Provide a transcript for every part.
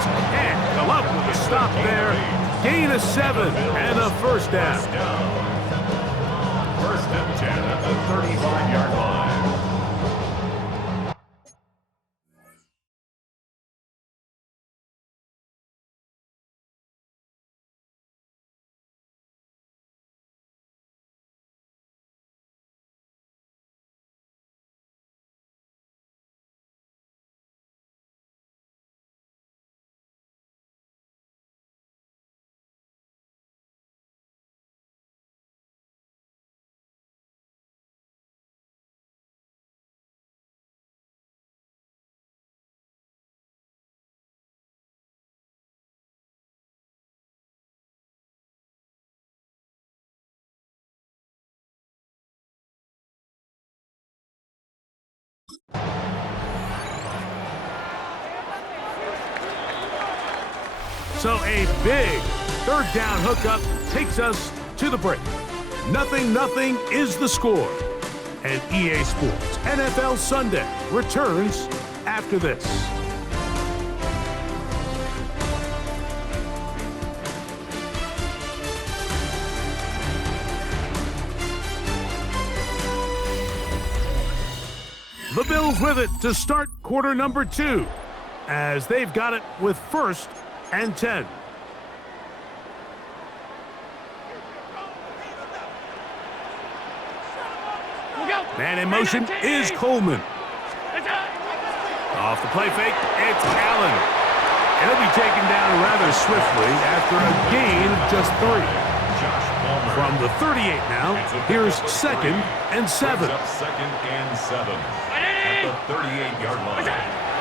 defense can't come up with a stop there. Gain of 7 and a first down. First and 10 at the 35-yard line. So a big third down hookup takes us to the break. 0-0 is the score. And EA Sports NFL Sunday returns after this. The Bills with it to start quarter number 2, as they've got it with 1st and 10. Man in motion is Coleman. Off the play fake, it's Allen. It'll be taken down rather swiftly after a gain of just 3. From the 38 now, here's 2nd and 7. Second and 7 at the 38-yard line.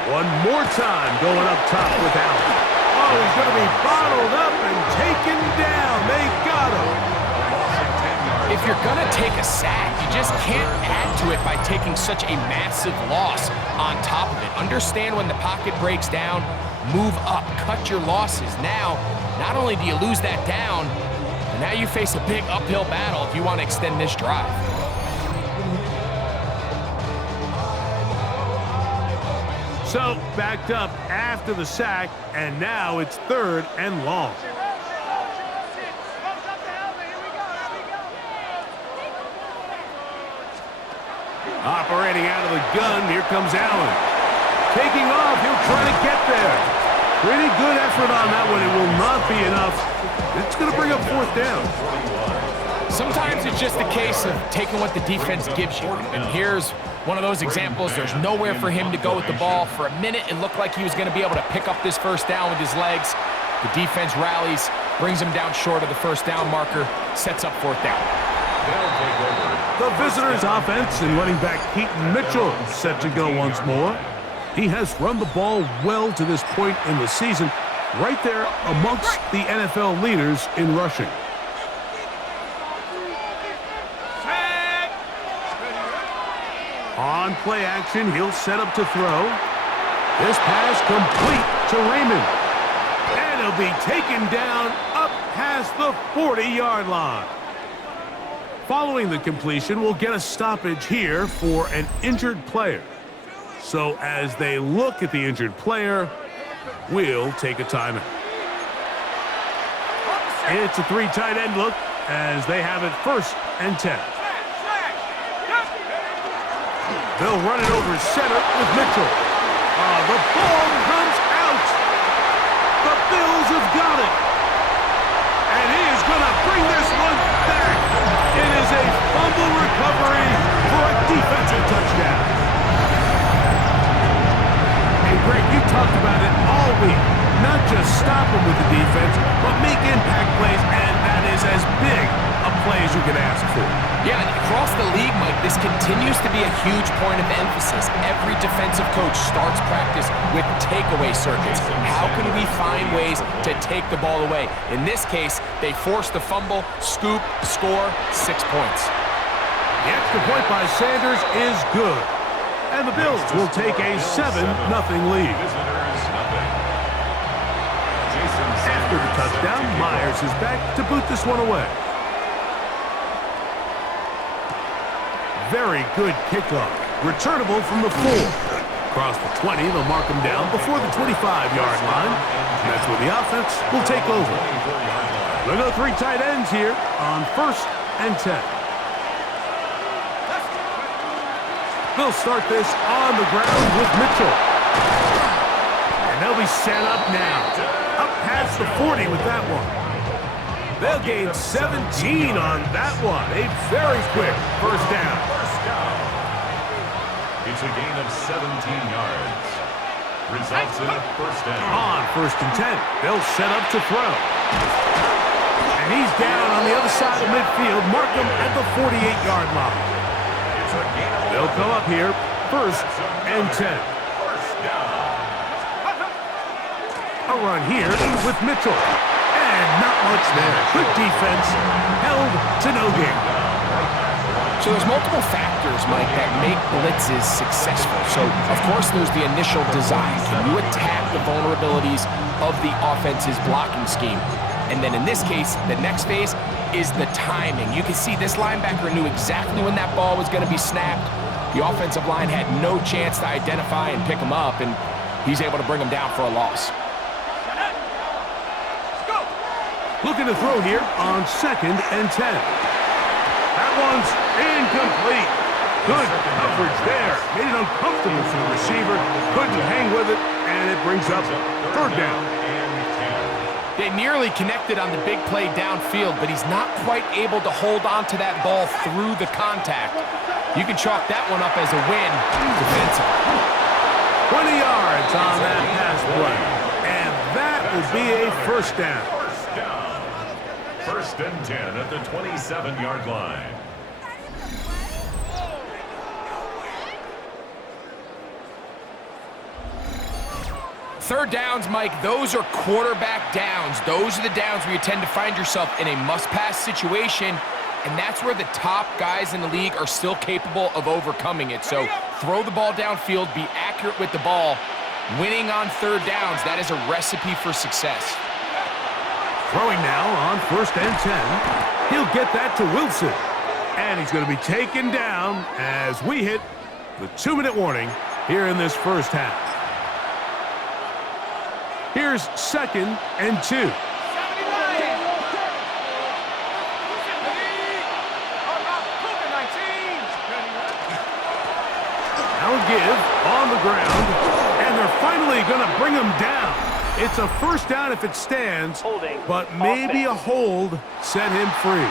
One more time going up top with Allen. Oh, he's going to be bottled up and taken down. They got him. If you're going to take a sack, you just can't add to it by taking such a massive loss on top of it. Understand when the pocket breaks down, move up, cut your losses. Now, not only do you lose that down, but now you face a big uphill battle if you want to extend this drive. So, backed up after the sack, and now it's 3rd and long. Operating out of the gun, here comes Allen. Taking off, he'll try to get there. Pretty good effort on that one. It will not be enough. It's going to bring up 4th down. Sometimes it's just a case of taking what the defense gives you. And here's one of those examples. There's nowhere for him to go with the ball. For a minute, it looked like he was going to be able to pick up this 1st down with his legs. The defense rallies, brings him down short of the 1st down marker, sets up 4th down. The visitors' offense and running back Keaton Mitchell set to go once more. He has run the ball well to this point in the season, right there amongst the NFL leaders in rushing. On play action, he'll set up to throw. This pass complete to Raymond. And he'll be taken down up past the 40-yard line. Following the completion, we'll get a stoppage here for an injured player. So as they look at the injured player, we'll take a timeout. It's a 3 tight end look as they have it 1st and 10. They'll run it over center with Mitchell. The ball comes out. The Bills have got it. And he is going to bring this one back. It is a fumble recovery for a defensive touchdown. Hey, Greg, you talked about it all week. Not just stop him with the defense, but make impact plays, and that is as big a play as you can ask for. Yeah, and across the league, Mike, this continues to be a huge point of emphasis. Every defensive coach starts practice with takeaway circuits. How can we find ways to take the ball away? In this case, they forced the fumble, scoop, score, 6 points. The extra point by Sanders is good. And the Bills will take a 7-0 lead. After the touchdown, Myers is back to boot this one away. Very good kickoff. Returnable from the 4. Across the 20, they'll mark him down before the 25-yard line. And that's where the offense will take over. They'll go 3 tight ends here on 1st and 10. They'll start this on the ground with Mitchell. And they'll be set up now. Up past the 40 with that one. They'll gain 17 on that one. A very quick first down. It's a gain of 17 yards. Results in a first down. On 1st and 10, they'll set up to throw. And he's down on the other side of midfield. Mark him at the 48-yard line. It's a gain of They'll come up here, 1st and 10. first down. A run here with Mitchell. And not much there. Good defense. Held to no gain. So there's multiple factors, Mike, that make blitzes successful. So, of course, there's the initial design. Can you attack the vulnerabilities of the offense's blocking scheme? And then in this case, the next phase is the timing. You can see this linebacker knew exactly when that ball was going to be snapped. The offensive line had no chance to identify and pick him up, and he's able to bring him down for a loss. Looking to throw here on 2nd and 10. That one's incomplete. Good coverage there. Made it uncomfortable for the receiver. Couldn't hang with it, and it brings up 3rd down. They nearly connected on the big play downfield, but he's not quite able to hold on to that ball through the contact. You can chalk that one up as a win defensively. 20 yards on that pass play. And that will be a first down. 1st and 10 at the 27-yard line. Third downs, Mike, those are quarterback downs. Those are the downs where you tend to find yourself in a must-pass situation, and that's where the top guys in the league are still capable of overcoming it. So throw the ball downfield, be accurate with the ball. Winning on 3rd downs, that is a recipe for success. Throwing now on 1st and 10. He'll get that to Wilson. And he's going to be taken down as we hit the 2-minute warning here in this first half. Here's 2nd and 2. Now a give on the ground, and they're finally going to bring him down. It's a first down if it stands, but maybe a hold set him free.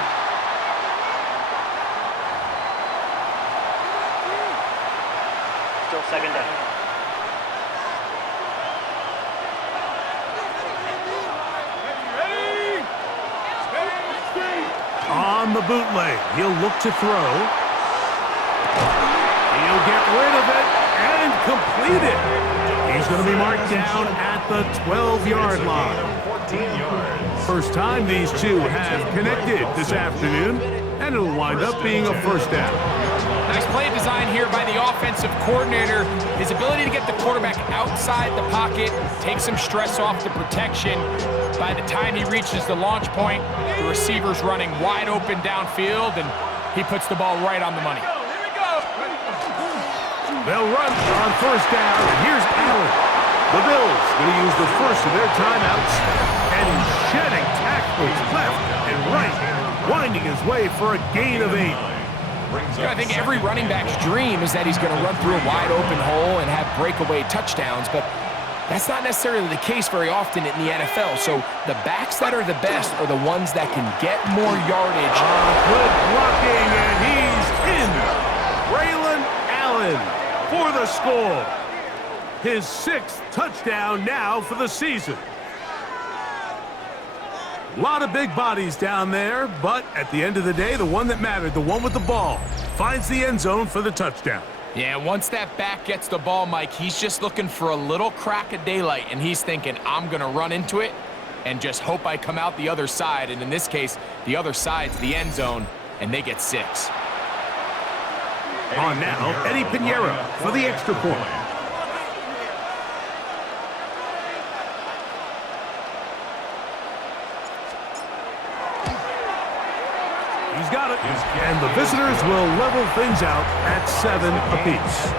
Still 2nd down. On the bootleg, he'll look to throw. He'll get rid of it and complete it. He's going to be marked down at the 12-yard line. 14 yards. First time these two have connected this afternoon, and it'll wind up being a first down. Nice play design here by the offensive coordinator. His ability to get the quarterback outside the pocket, take some stress off the protection. By the time he reaches the launch point, the receiver's running wide open downfield, and he puts the ball right on the money. They'll run on first down, and here's Allen. The Bills going to use the first of their timeouts, and he's shedding tackles left and right, winding his way for a gain of 8. I think every running back's dream is that he's going to run through a wide open hole and have breakaway touchdowns, but that's not necessarily the case very often in the NFL. So the backs that are the best are the ones that can get more yardage. Good blocking, and he's in. Braylon Allen for the score. His 6th touchdown now for the season. A lot of big bodies down there, but at the end of the day, the one that mattered, the one with the ball, finds the end zone for the touchdown. Yeah, once that back gets the ball, Mike, he's just looking for a little crack of daylight, and he's thinking, I'm going to run into it and just hope I come out the other side. And in this case, the other side's the end zone, and they get 6. On now, Eddie Pinheiro for the extra point. He's got it, and the visitors will level things out at 7 apiece.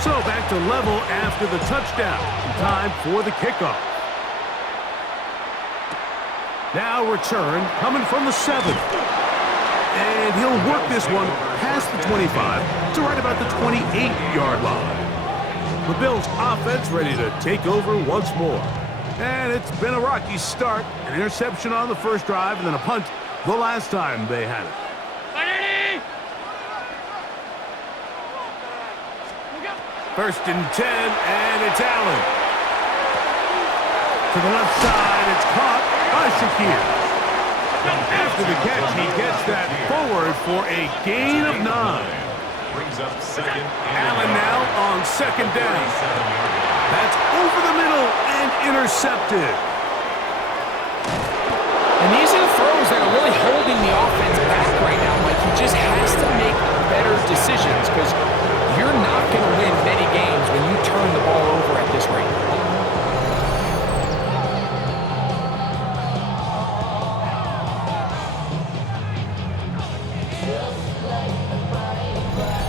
So back to level after the touchdown. Time for the kickoff. Now return coming from the 7. And he'll work this one past the 25 to right about the 28-yard line. The Bills offense ready to take over once more. And it's been a rocky start. An interception on the first drive and then a punt the last time they had it. First and 10, and it's Allen. To the left side, it's caught by Shakir. After the catch, he gets that forward for a gain of 9. Brings up second. Allen now on second down. That's over the middle and intercepted. And these are the throws that are really holding the offense back right now. Like, he just has to make better decisions because you're not going to win many games when you turn the ball over at this rate.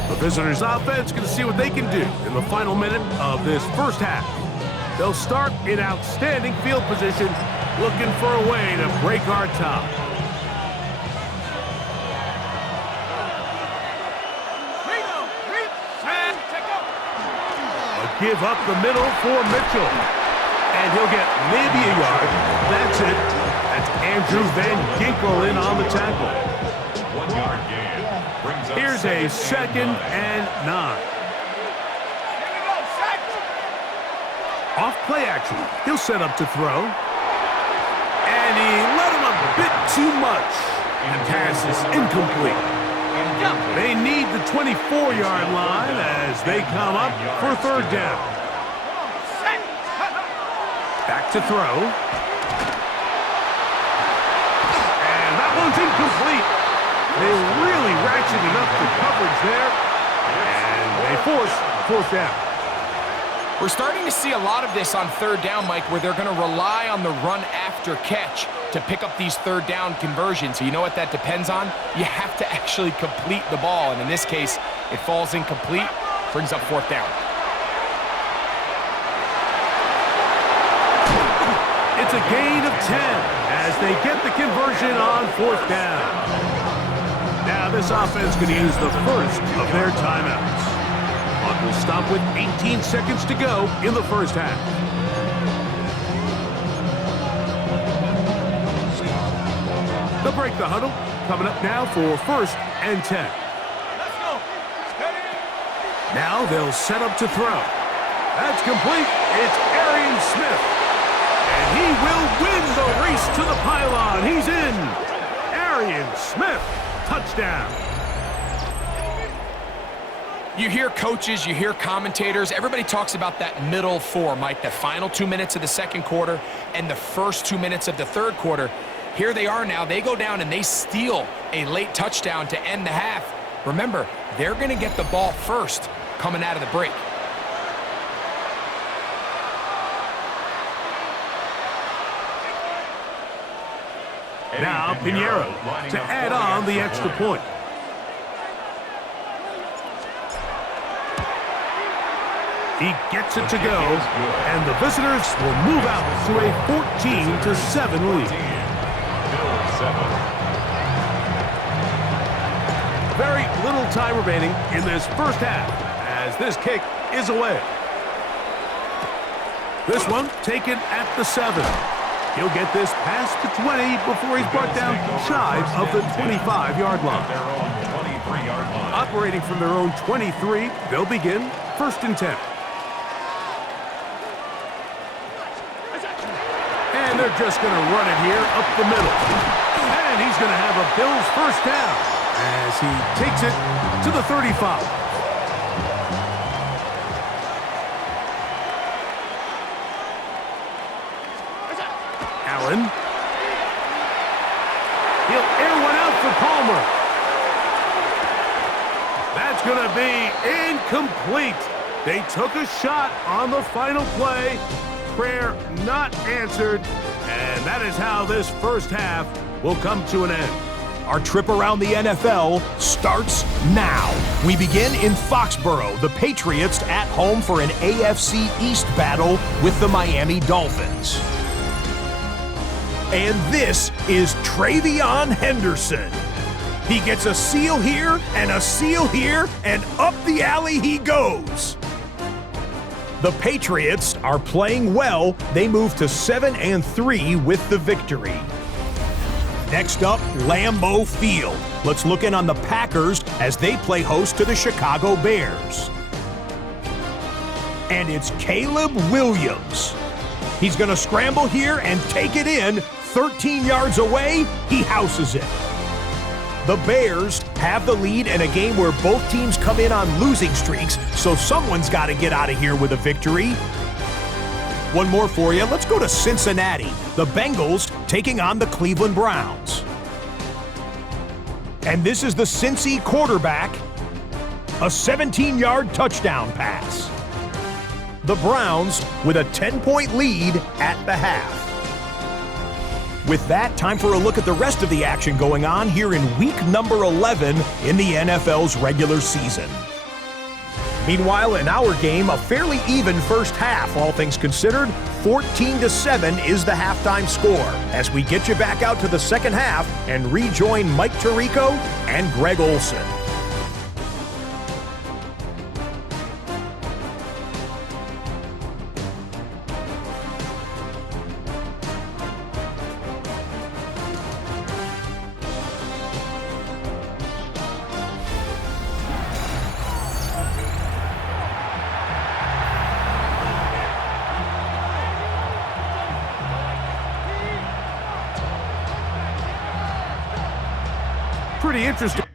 The visitors' offense going to see what they can do in the final minute of this first half. They'll start in outstanding field position, looking for a way to break our tie. Give up the middle for Mitchell. And he'll get maybe a yard. That's it. That's Andrew Van Ginkel in on the tackle. 1 yard gain. Brings up Here's a second and 9. Off play action. He'll set up to throw. And he let him a bit too much. And pass is incomplete. They need the 24-yard line as they come up for third down. Back to throw. And that one's incomplete. They really ratcheted up the coverage there. And they force fourth down. We're starting to see a lot of this on third down, Mike, where they're going to rely on the run after catch to pick up these third down conversions. So you know what that depends on? You have to actually complete the ball. And in this case, it falls incomplete, brings up fourth down. It's a gain of 10 as they get the conversion on fourth down. Now this offense going to use the first of their timeouts. Clock will stop with 18 seconds to go in the first half. They'll break the huddle. Coming up now for first and 10. Let's go. Now they'll set up to throw. That's complete. It's Arian Smith. And he will win the race to the pylon. He's in. Arian Smith. Touchdown. You hear coaches, you hear commentators, everybody talks about that middle 4, Mike, the final 2 minutes of the second quarter and the first 2 minutes of the third quarter. Here they are now. They go down and they steal a late touchdown to end the half. Remember, they're going to get the ball first coming out of the break. Now Pinheiro to add on the extra point. He gets it to go, and the visitors will move out to a 14-7 lead. Very little time remaining in this first half as this kick is away. This one taken at the 7. He'll get this past the 20 before he's brought down shy of the 25-yard line. Operating from their own 23, they'll begin first and 10. And they're just going to run it here up the middle. And he's going to have a Bills first down as he takes it to the 35. Allen. He'll air one out for Palmer. That's going to be incomplete. They took a shot on the final play. Prayer not answered, and that is how this first half will come to an end. Our trip around the NFL starts now. We begin in Foxborough, the Patriots at home for an AFC East battle with the Miami Dolphins. And this is Travion Henderson. He gets a seal here, and up the alley he goes. The Patriots are playing well. They move to 7-3 with the victory. Next up, Lambeau Field. Let's look in on the Packers as they play host to the Chicago Bears. And it's Caleb Williams. He's going to scramble here and take it in. 13 yards away, he houses it. The Bears have the lead in a game where both teams come in on losing streaks, so someone's got to get out of here with a victory. One more for you. Let's go to Cincinnati. The Bengals taking on the Cleveland Browns. And this is the Cincy quarterback. A 17-yard touchdown pass. The Browns with a 10-point lead at the half. With that, time for a look at the rest of the action going on here in week number 11 in the NFL's regular season. Meanwhile, in our game, a fairly even first half, all things considered. 14-7 is the halftime score as we get you back out to the second half and rejoin Mike Tirico and Greg Olson. Pretty interesting.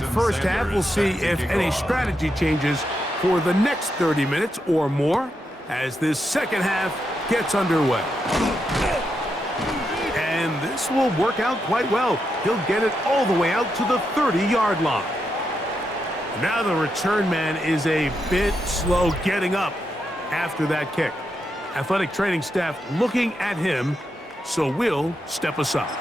First half, we'll see if any strategy changes for the next 30 minutes or more as this second half gets underway. And this will work out quite well. He'll get it all the way out to the 30-yard line. Now the return man is a bit slow getting up after that kick. Athletic training staff looking at him, so we'll step aside.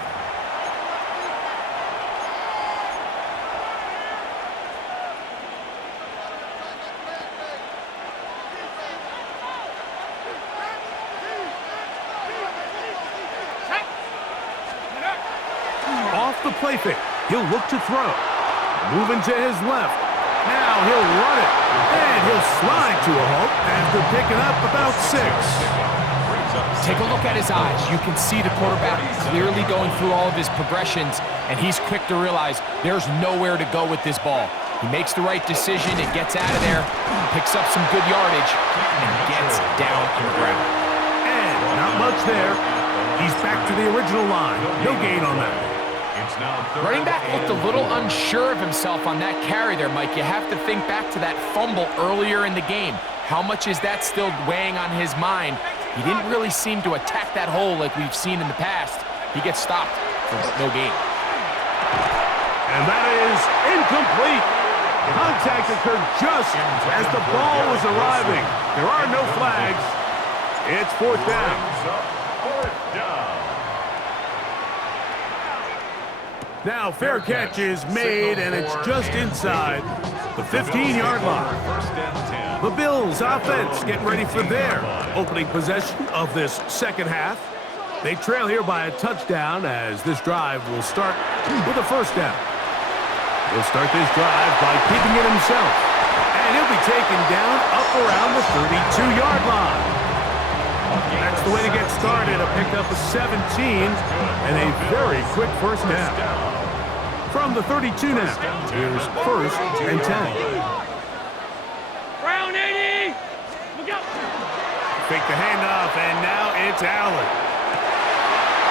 Off the play fake, he'll look to throw. Moving to his left. Now he'll run it, and he'll slide to a halt after picking up about 6. Take a look at his eyes. You can see the quarterback clearly going through all of his progressions, and he's quick to realize there's nowhere to go with this ball. He makes the right decision and gets out of there, picks up some good yardage, and gets down on the ground. And not much there. He's back to the original line. No gain on that. Running back looked a little unsure of himself on that carry there, Mike. You have to think back to that fumble earlier in the game. How much is that still weighing on his mind? He didn't really seem to attack that hole like we've seen in the past. He gets stopped for no gain. And that is incomplete. Contact occurred just as the ball was arriving. There are no flags. It's 4th down. Now, fair catch is made, and it's just inside the 15-yard line. The Bills offense getting ready for their opening possession of this second half. They trail here by a touchdown as this drive will start with a first down. He'll start this drive by keeping it himself, and he'll be taken down up around the 32-yard line. That's the way to get started. A pickup of 17 and a very quick first down. From the 32 now, here's 1st and 10. Brown 80! Look out! Fake the handoff, and now it's Allen.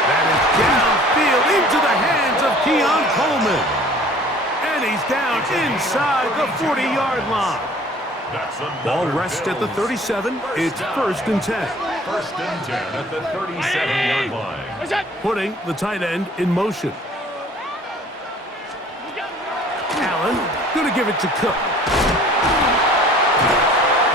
That is downfield into the hands of Keon Coleman. And he's down inside the 40-yard line. Ball rests at the 37. It's 1st and 10. 1st and 10 at the 37-yard line. Putting the tight end in motion. Allen going to give it to Cook.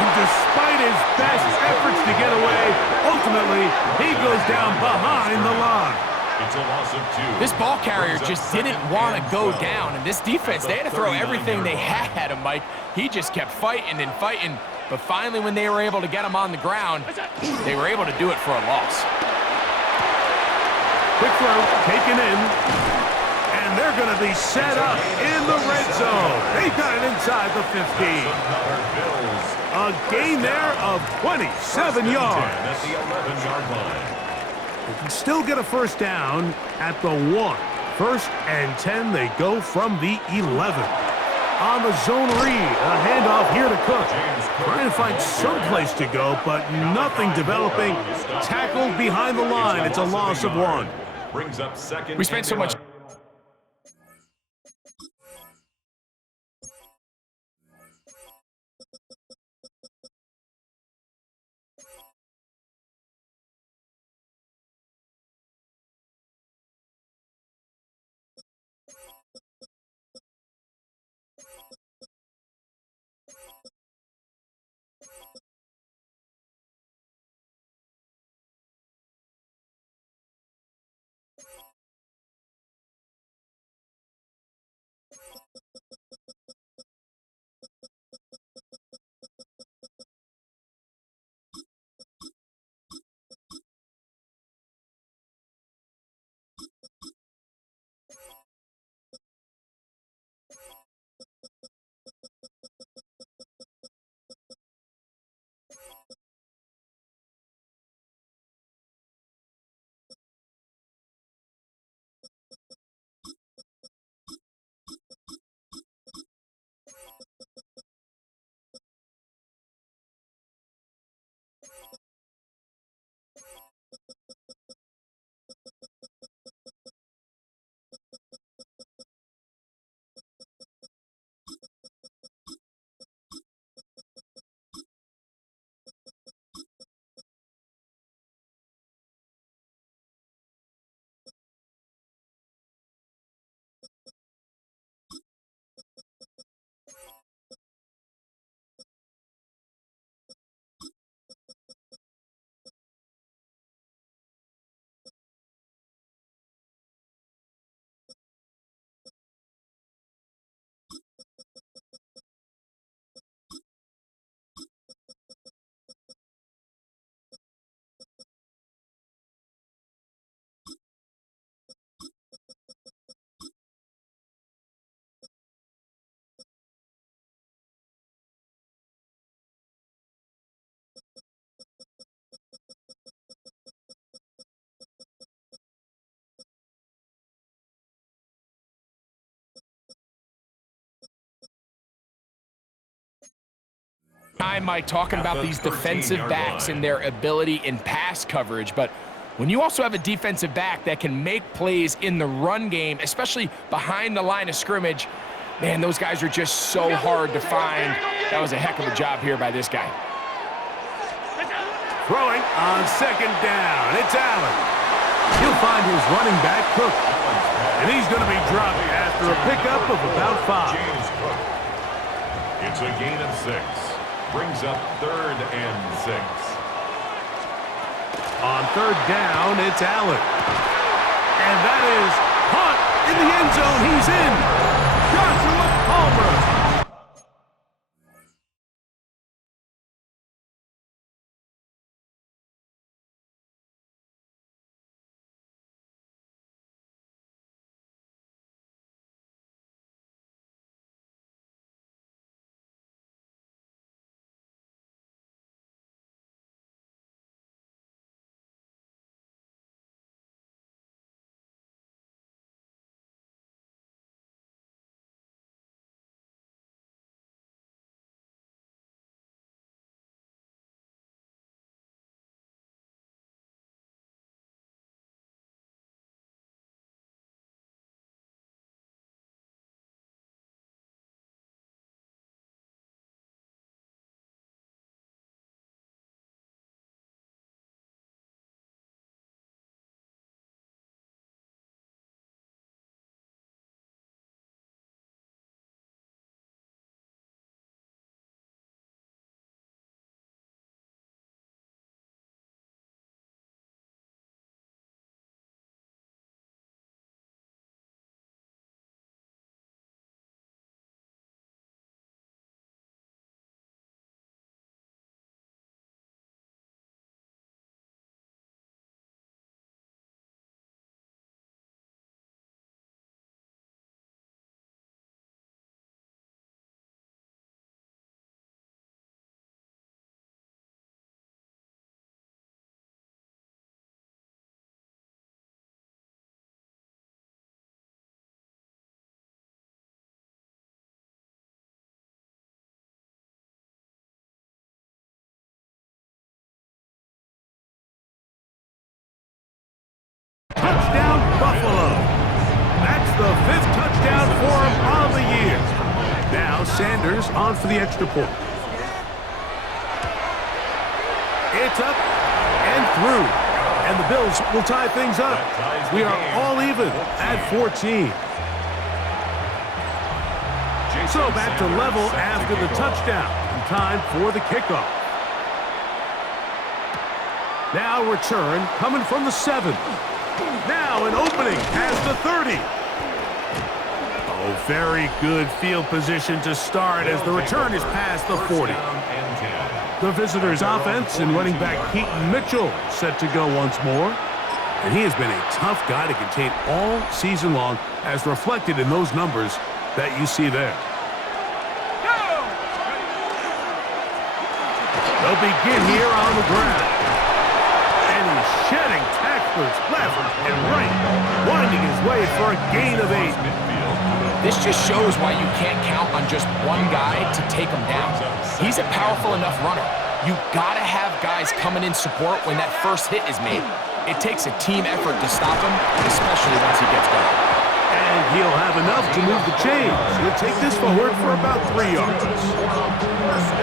And despite his best efforts to get away, ultimately he goes down behind the line. It's a loss of 2. This ball carrier just didn't want to go down, and this defense, they had to throw everything they had at him, Mike. He just kept fighting and fighting, but finally when they were able to get him on the ground, they were able to do it for a loss. Quick throw, taken in, and they're going to be set up in the red zone. They got it inside the 15. A gain there of 27 yards. At the 11-yard line. They can still get a first down at the 1. 1st and 10, they go from the 11. On the zone read, a handoff here to Cook. Trying to find some place to go, but nothing developing. Tackled behind the line. It's a loss of 1. Brings up 2nd. We spent so much Hi, Mike, talking about these defensive 13-yard backs line. and their ability in pass coverage, but when you also have a defensive back that can make plays in the run game, especially behind the line of scrimmage, man, those guys are just so hard to find. That was a heck of a job here by this guy. Throwing on second down. It's Allen. He'll find his running back, Cook. And he's going to be dropped after a pickup of about 5. James Cook. It's a gain of 6. Brings up 3rd and 6. On third down, it's Allen. And that is caught in the end zone. He's in. Joshua Palmer. Touchdown, Buffalo. That's the 5th touchdown for him on the year. Now Sanders on for the extra point. It's up and through. And the Bills will tie things up. We are all even at 14. So back to level after the touchdown. And time for the kickoff. Now return coming from the 7. Now an opening past the 30. Oh, very good field position to start as the return is past the 40. The visitors' offense and running back Keaton Mitchell set to go once more. And he has been a tough guy to contain all season long, as reflected in those numbers that you see there. They'll begin here on the ground. And he's shedding tacklers left and right, winding his way for a gain of 8. This just shows why you can't count on just one guy to take him down. He's a powerful enough runner. You gotta have guys coming in support when that first hit is made. It takes a team effort to stop him, especially once he gets going. And he'll have enough to move the chains. He'll take this forward for about 3 yards.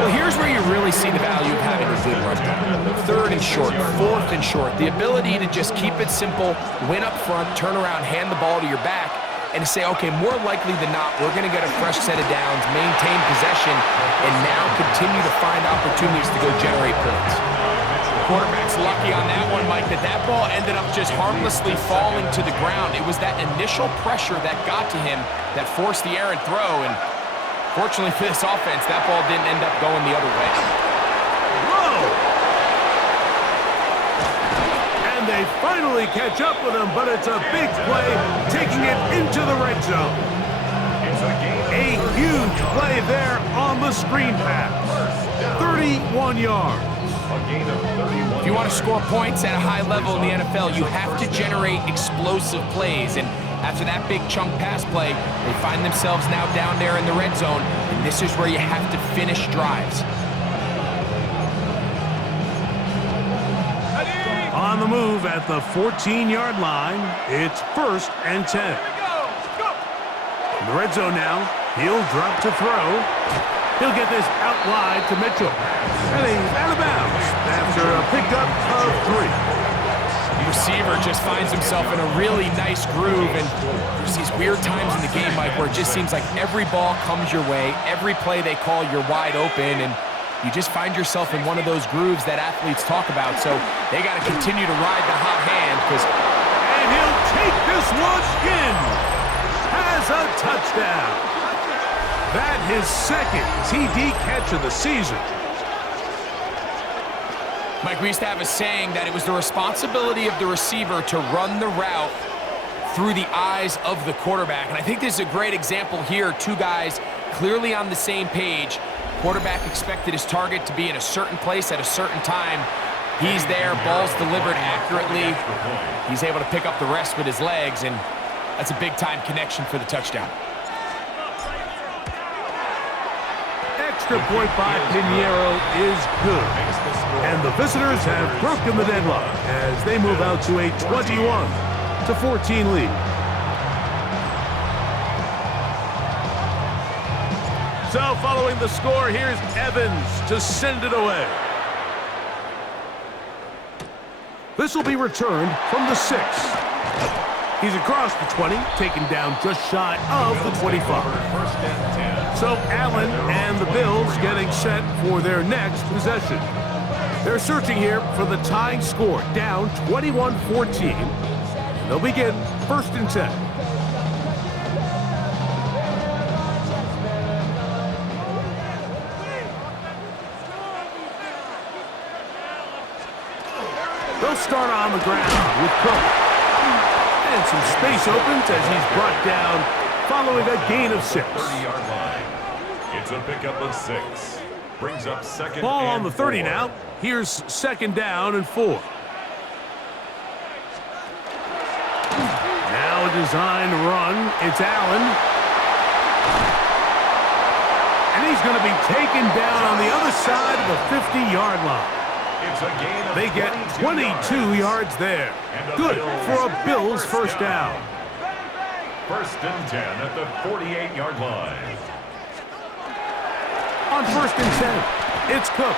Well, here's where you really see the value of having a good run game. 3rd and short, 4th and short. The ability to just keep it simple, win up front, turn around, hand the ball to your back, and to say, okay, more likely than not, we're going to get a fresh set of downs, maintain possession, and now continue to find opportunities to go generate points. Quarterback's lucky on that one, Mike, that ball ended up just harmlessly falling to the ground. It was that initial pressure that got to him that forced the errant throw, and fortunately for this offense, that ball didn't end up going the other way. Whoa! And they finally catch up with him, but it's a big play, taking it into the red zone. A huge play there on the screen pass. 31 yards. If you want to score points at a high level in the NFL, you have to generate explosive plays. And after that big chunk pass play, they find themselves now down there in the red zone. And this is where you have to finish drives. the move at the 14-yard line. It's 1st and 10. In the red zone now. He'll drop to throw. He'll get this out wide to Mitchell. And he's out of bounds after a pickup of 3. The receiver just finds himself in a really nice groove, and there's these weird times in the game, Mike, where it just seems like every ball comes your way, every play they call, you're wide open, and you just find yourself in one of those grooves that athletes talk about. So they got to continue to ride the hot hand, because... And he'll take this one in. Has a touchdown. That his second TD catch of the season. Mike, we used to have a saying that it was the responsibility of the receiver to run the route through the eyes of the quarterback. And I think this is a great example here. Two guys clearly on the same page. Quarterback expected his target to be in a certain place at a certain time. He's there, ball's delivered accurately. He's able to pick up the rest with his legs, and that's a big-time connection for the touchdown. Extra point by Pinheiro is good. And the visitors have broken the deadlock as they move out to a 21-14 lead. So following the score, here's Evans to send it away. This will be returned from the 6. He's across the 20, taken down just shy of the 25. So Allen and the Bills getting set for their next possession. They're searching here for the tying score, down 21-14. And they'll begin 1st and 10. They'll start on the ground with Cook. And some space opens as he's brought down following a gain of 6. 30-yard line. It's a pickup of 6. Brings up second Ball and on the 30 4. now. Here's 2nd down and 4. Now a designed run. It's Allen. And he's going to be taken down on the other side of the 50-yard line. It's a gain of They get 22 yards there. Good for a Bills first down. 1st and 10 at the 48-yard line. On 1st and 10, it's Cook.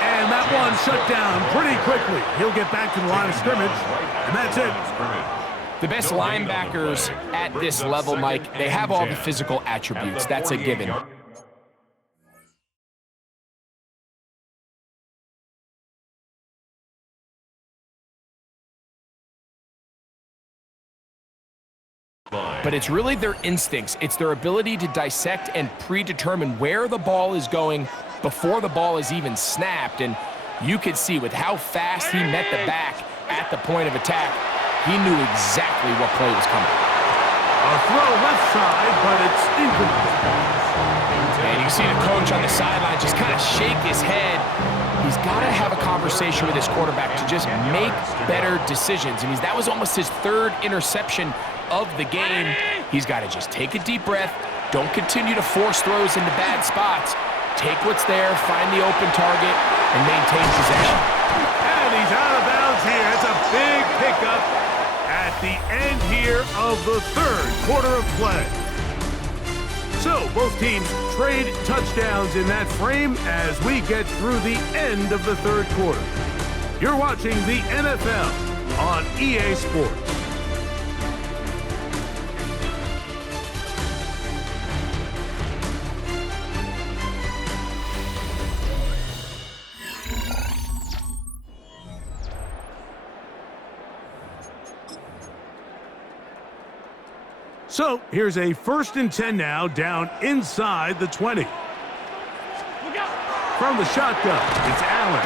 And that one shut down pretty quickly. He'll get back to the line of scrimmage, and that's it. The best linebackers at this level, Mike, they have all the physical attributes. That's a given. But it's really their instincts. It's their ability to dissect and predetermine where the ball is going before the ball is even snapped. And you could see with how fast he met the back at the point of attack, he knew exactly what play was coming. A throw left side, but it's incomplete. And you can see the coach on the sideline just kind of shake his head. He's got to have a conversation with his quarterback to just make better decisions. I mean, that was almost his 3rd interception of the game. He's got to just take a deep breath. Don't continue to force throws into bad spots. Take what's there, find the open target, and maintain possession. And he's out of bounds here. It's a big pickup at the end here of the 3rd quarter of play. So both teams trade touchdowns in that frame as we get through the end of the 3rd quarter. You're watching the NFL on EA Sports. So here's a 1st and 10 now, down inside the 20. From the shotgun, it's Allen.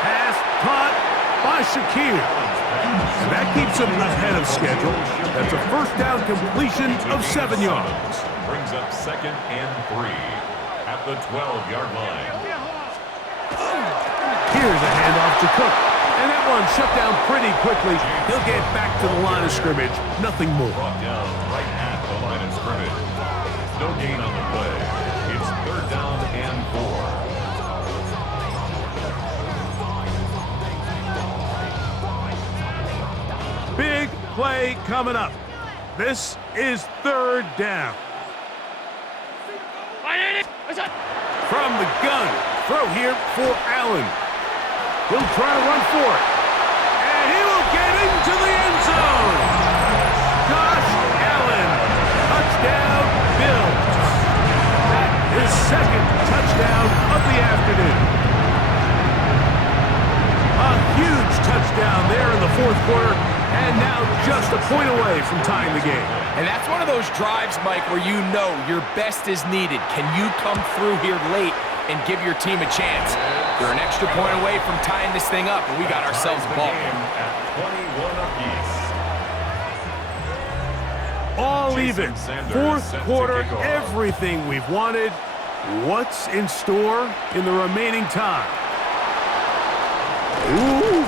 Pass caught by Shakir. And that keeps him ahead of schedule. That's a 1st down completion of 7 yards. Brings up 2nd and 3 at the 12-yard line. Here's a handoff to Cook. And that one shut down pretty quickly. He'll get back to the line of scrimmage. Nothing more. Brought down right at the line of scrimmage. No gain on the play. It's 3rd down and 4. play coming up. This is third down. From the gun, throw here for Allen. He'll try to run for it. And he will get into the end zone. Josh Allen, touchdown Bills. That is second touchdown of the afternoon. A huge touchdown there in the fourth quarter, and now just a point away from tying the game. And that's one of those drives, Mike, where you know your best is needed. Can you come through here late and give your team a chance? You're an extra point away from tying this thing up, and we got ourselves a ball. At 21 apiece. All even. Fourth quarter, everything we've wanted. What's in store in the remaining time? Ooh.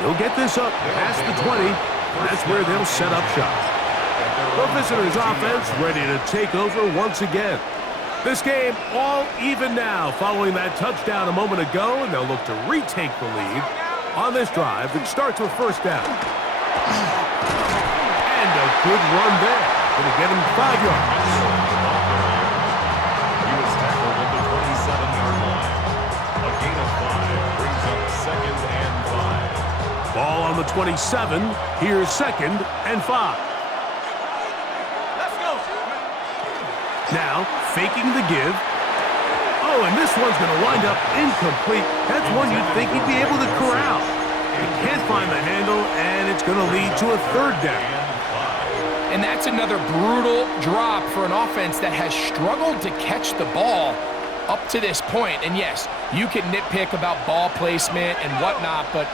They'll get this up past the 20. That's where they'll set up shop. The visitors' offense ready to take over once again. This game all even now following that touchdown a moment ago, and they'll look to retake the lead on this drive that starts with first down. And a good run there. Going to get him 5 yards. He was tackled at the 27-yard line. A gain of 5 brings up 2nd and 5. Ball on the 27. Here's 2nd and 5. Now, faking the give. Oh, and this one's going to wind up incomplete. That's one you'd think he'd be able to corral. He can't find the handle, and it's going to lead to a third down. And that's another brutal drop for an offense that has struggled to catch the ball up to this point. And yes, you can nitpick about ball placement and whatnot, but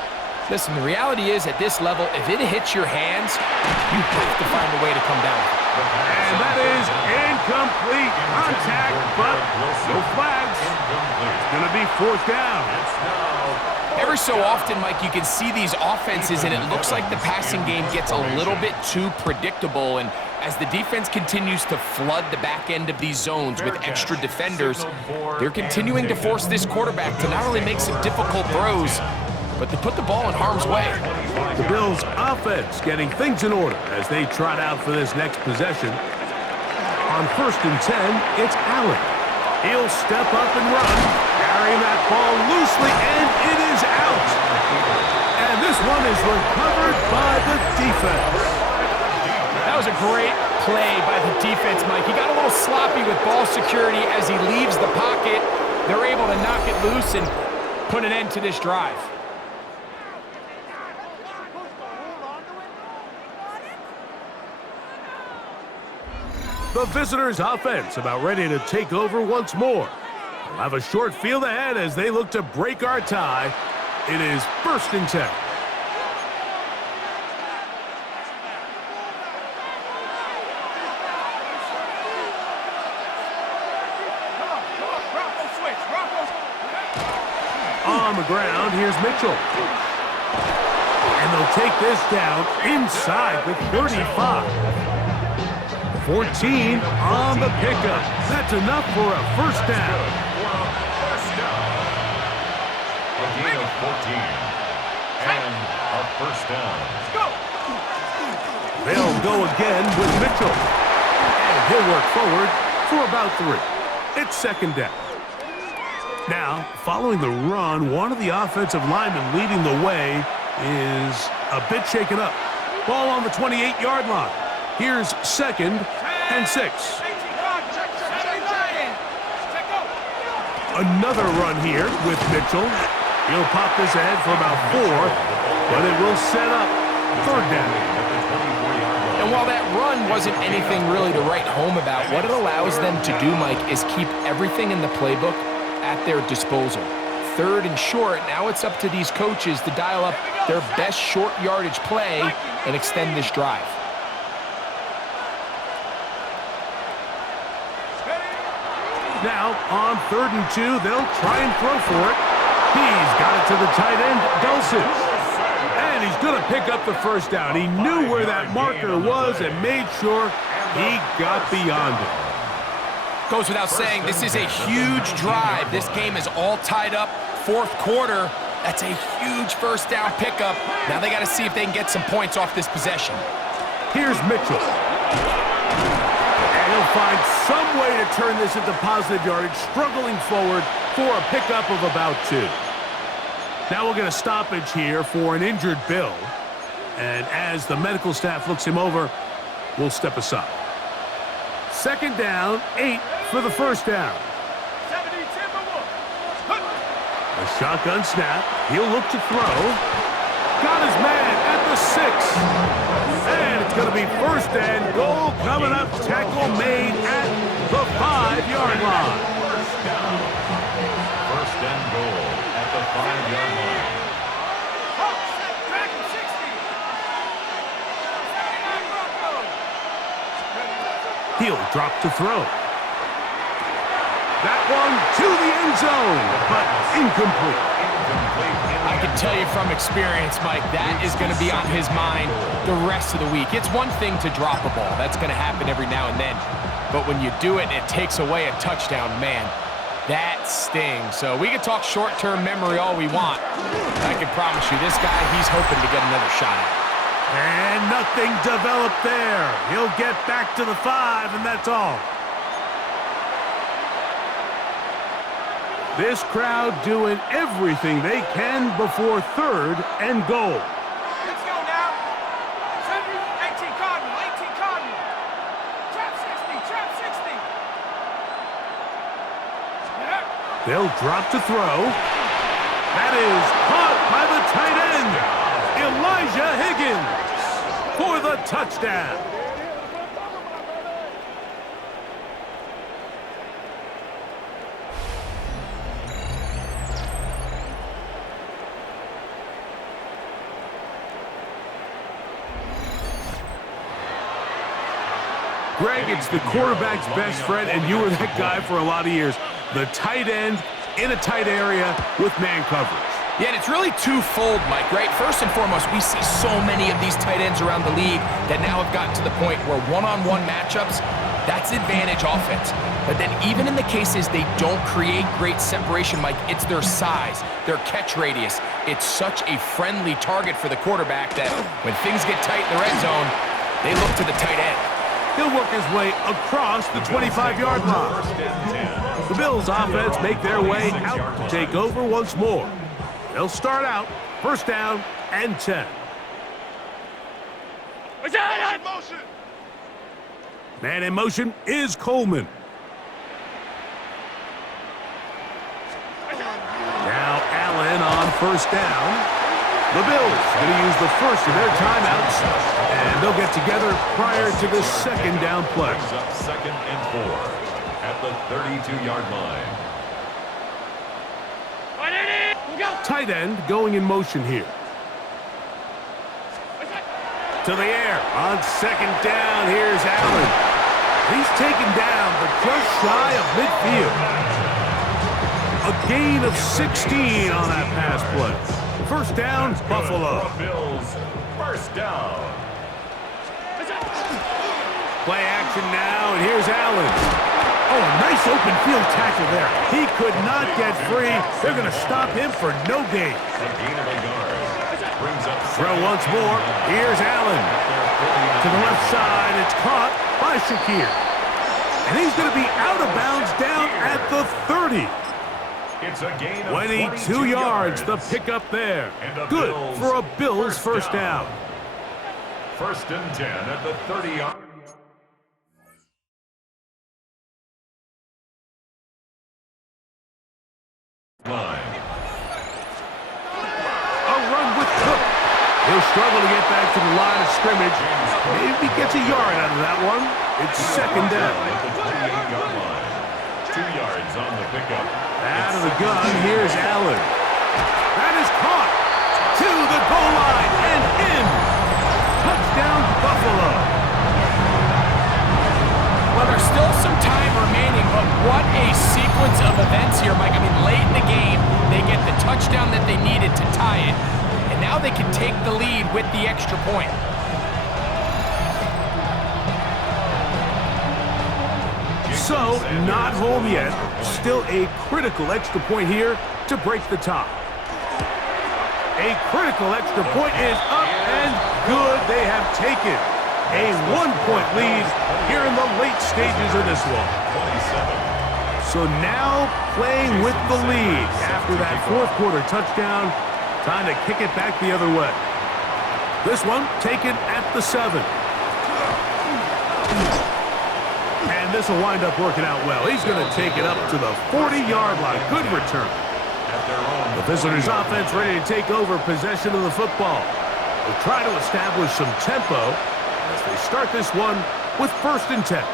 listen, the reality is at this level, if it hits your hands, you have to find a way to come down. And that is incomplete contact, but no flags. It's going to be fourth down. Every so often, Mike, you can see these offenses, and it looks like the passing game gets a little bit too predictable. And as the defense continues to flood the back end of these zones with extra defenders, they're continuing to force this quarterback to not only make some difficult throws, but to put the ball in harm's way. The Bills' offense getting things in order as they trot out for this next possession. On 1st and 10, it's Allen. He'll step up and run, carrying that ball loosely, and it is out. And this one is recovered by the defense. That was a great play by the defense, Mike. He got a little sloppy with ball security as he leaves the pocket. They're able to knock it loose and put an end to this drive. The visitors' offense about ready to take over once more. They'll have a short field ahead as they look to break our tie. It is 1st and 10. On the ground, here's Mitchell. And they'll take this down inside the 35. 14 on the pickup. That's enough for a first down. A gain of 14. And a first down. They'll go again with Mitchell. And he'll work forward for about 3. It's 2nd down. Now, following the run, one of the offensive linemen leading the way is a bit shaken up. Ball on the 28-yard line. Here's 2nd and 6. Another run here with Mitchell. He'll pop this ahead for about 4, but it will set up 3rd down. And while that run wasn't anything really to write home about, what it allows them to do, Mike, is keep everything in the playbook at their disposal. 3rd and short, now it's up to these coaches to dial up their best short yardage play and extend this drive. Now, on 3rd and 2, they'll try and throw for it. He's got it to the tight end, Dulcich. And he's going to pick up the first down. He knew where that marker was and made sure he got beyond it. Goes without saying, this is a huge drive. This game is all tied up, 4th quarter, That's a huge first down pickup. Now they got to see if they can get some points off this possession. Here's Mitchell. And he'll find some way to turn this into positive yardage, struggling forward for a pickup of about 2. Now we'll get a stoppage here for an injured Bill. And as the medical staff looks him over, we'll step aside. Second down, 8 for the first down. A shotgun snap. He'll look to throw. Got his man at the 6. And it's going to be first and goal coming up. Tackle made at the 5-yard line. First down. First and goal at the 5-yard line. He'll drop to throw. That one to the end zone, but incomplete. I can tell you from experience, Mike, that is going to be on his mind the rest of the week. It's one thing to drop a ball. That's going to happen every now and then. But when you do it and it takes away a touchdown, man, that stings. So we can talk short-term memory all we want. I can promise you, this guy, he's hoping to get another shot at it. And nothing developed there. He'll get back to the 5, and that's all. This crowd doing everything they can before third and goal. Let's go now. 18 Cardinal, 18 Cardinal. Trap 60, trap 60. Yeah. They'll drop to throw. That is caught by the tight end, Elijah Higgins, for the touchdown. Greg, it's the quarterback's best friend, and you were that guy for a lot of years. The tight end in a tight area with man coverage. Yeah, and it's really twofold, Mike, right? First and foremost, we see so many of these tight ends around the league that now have gotten to the point where one-on-one matchups, that's advantage offense. But then even in the cases they don't create great separation, Mike, it's their size, their catch radius. It's such a friendly target for the quarterback that when things get tight in the red zone, they look to the tight end. He'll work his way across the 25-yard line. The Bills' offense make their way out to take over once more. They'll start out first down and 10. Man in motion is Coleman. Now Allen on first down. The Bills going to use the first of their timeouts, and they'll get together prior to the second down play. Brings up second and 4 at the 32-yard line. Tight end going in motion here. To the air on second down. Here's Allen. He's taken down, but just shy of midfield. A gain of 16 on that pass play. First down, Buffalo. Bills, first down. Play action now, and here's Allen. Oh, a nice open field tackle there. He could not get free. They're going to stop him for no gain. A gain of a yard. Brings up Throw once more. Here's Allen. To the left side, it's caught by Shakir. And he's going to be out of bounds down at the 30. It's a gain of 22 yards, the pickup there. Good for a Bills first down. First and 10 at the 30-yard line. A run with Cook. He'll struggle to get back to the line of scrimmage. Maybe gets a yard out of that one. It's second down. At the 28-yard line. 2 yards on the pickup. Out of the gun, here's Allen. That is caught to the goal line and in. Touchdown, Buffalo. Well, there's still some time remaining, but what a sequence of events here, Mike. I mean, late in the game, they get the touchdown that they needed to tie it, and now they can take the lead with the extra point. So, not home yet. Still a critical extra point here to break the tie. A critical extra point is up and good. They have taken a 1-point lead here in the late stages of this one. So now playing with the lead after that fourth quarter touchdown. Time to kick it back the other way. This one taken at the 7. And this will wind up working out well. He's going to take it up to the 40-yard line. Good return. The visitors' offense ready to take over possession of the football. They'll try to establish some tempo as they start this one with 1st and 10.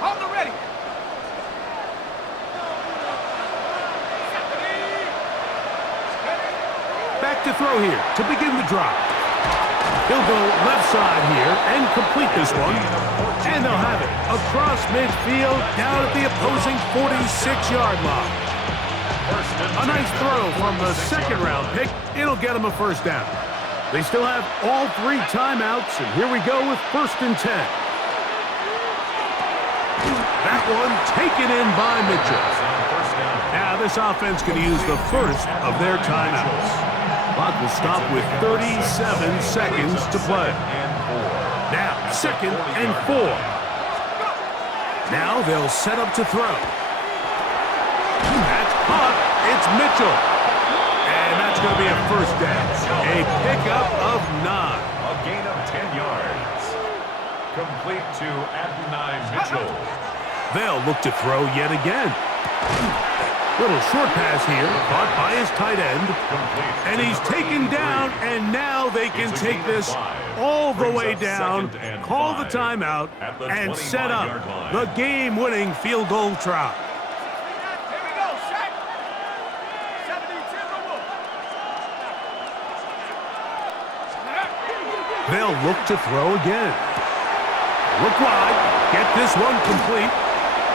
Hold the ready. Back to throw here to begin the drive. He'll go left side here and complete this one. And they'll have it across midfield down at the opposing 46-yard line. A nice throw from the 2nd-round pick. It'll get them a 1st down. They still have all 3 timeouts, and here we go with 1st and 10. That one taken in by Mitchell. Now this offense going to use the first of their timeouts. Clock will stop with 37 seconds to play. Now, 2nd and 4. Now they'll set up to throw. That's caught. It's Mitchell. And that's going to be a 1st down. A pickup of 9. A gain of 10 yards. Complete to Adonai Mitchell. They'll look to throw yet again. Little short pass here, caught by his tight end. And he's taken down, and now they can take this all the way down, call the timeout, and set up the game-winning field goal try. Here we go, Shaq. 70-10 Wolf. They'll look to throw again. Look wide, get this one complete.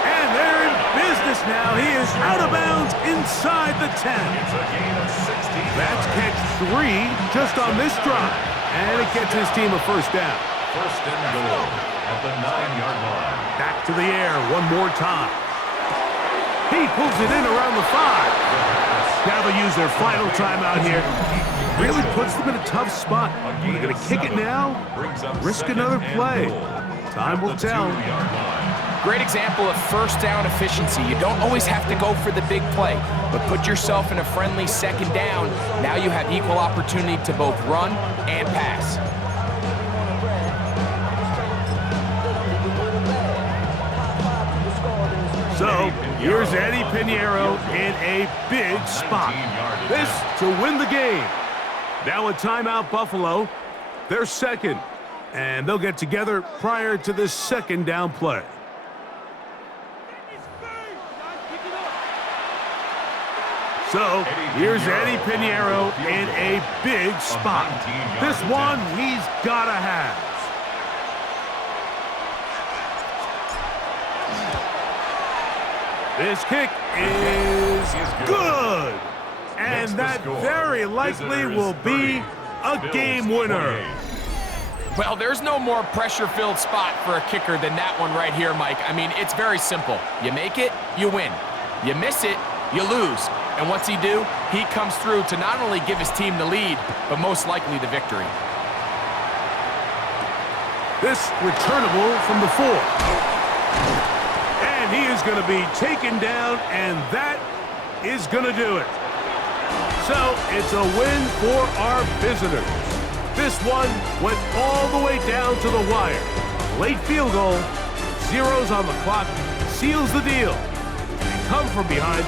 And they're in business now. He is out of bounds inside the 10. It's a gain of 16. That's catch 3 just on this drive. And it gets his team a 1st down. 1st and goal at the 9-yard line. Back to the air one more time. He pulls it in around the 5. Now they'll use their final timeout here. Really puts them in a tough spot. They're going to kick it now, risk another play. Time will tell. Great example of 1st down efficiency. You don't always have to go for the big play, but put yourself in a friendly 2nd down. Now you have equal opportunity to both run and pass. So here's Eddie Pinheiro in a big spot. This to win the game. Now a timeout, Buffalo. They're 2nd, and they'll get together prior to this 2nd down play. So here's Eddie Pinheiro in a big spot. This one he's got to have. This kick is good. And that very likely will be a game winner. Well, there's no more pressure-filled spot for a kicker than that one right here, Mike. I mean, it's very simple. You make it, you win. You miss it, you lose. And what's he do? He comes through to not only give his team the lead, but most likely the victory. This returnable from the 4. And he is going to be taken down, and that is going to do it. So it's a win for our visitors. This one went all the way down to the wire. Late field goal, zeros on the clock, seals the deal. They come from behind.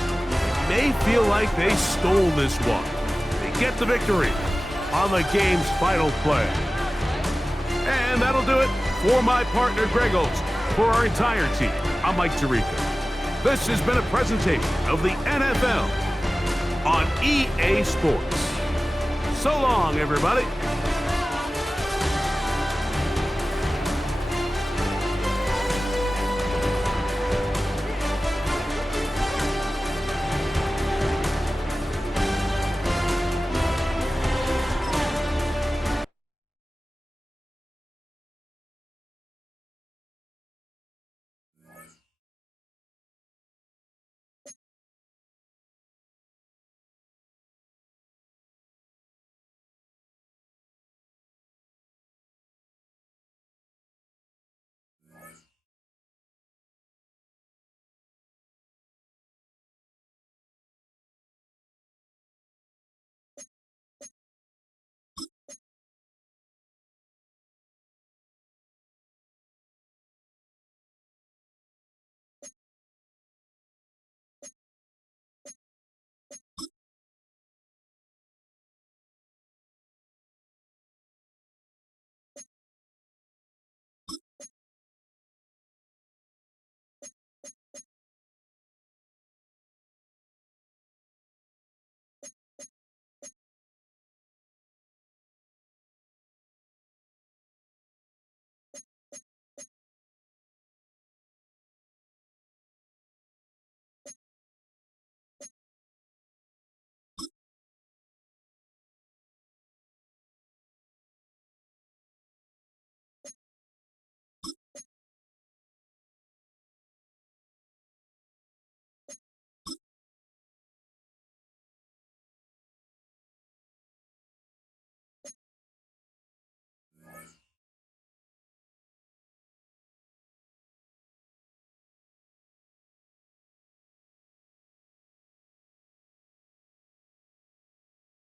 May feel like they stole this one. They get the victory on the game's final play. And that'll do it for my partner, Greg Oates. For our entire team, I'm Mike Tirico. This has been a presentation of the NFL on EA Sports. So long, everybody.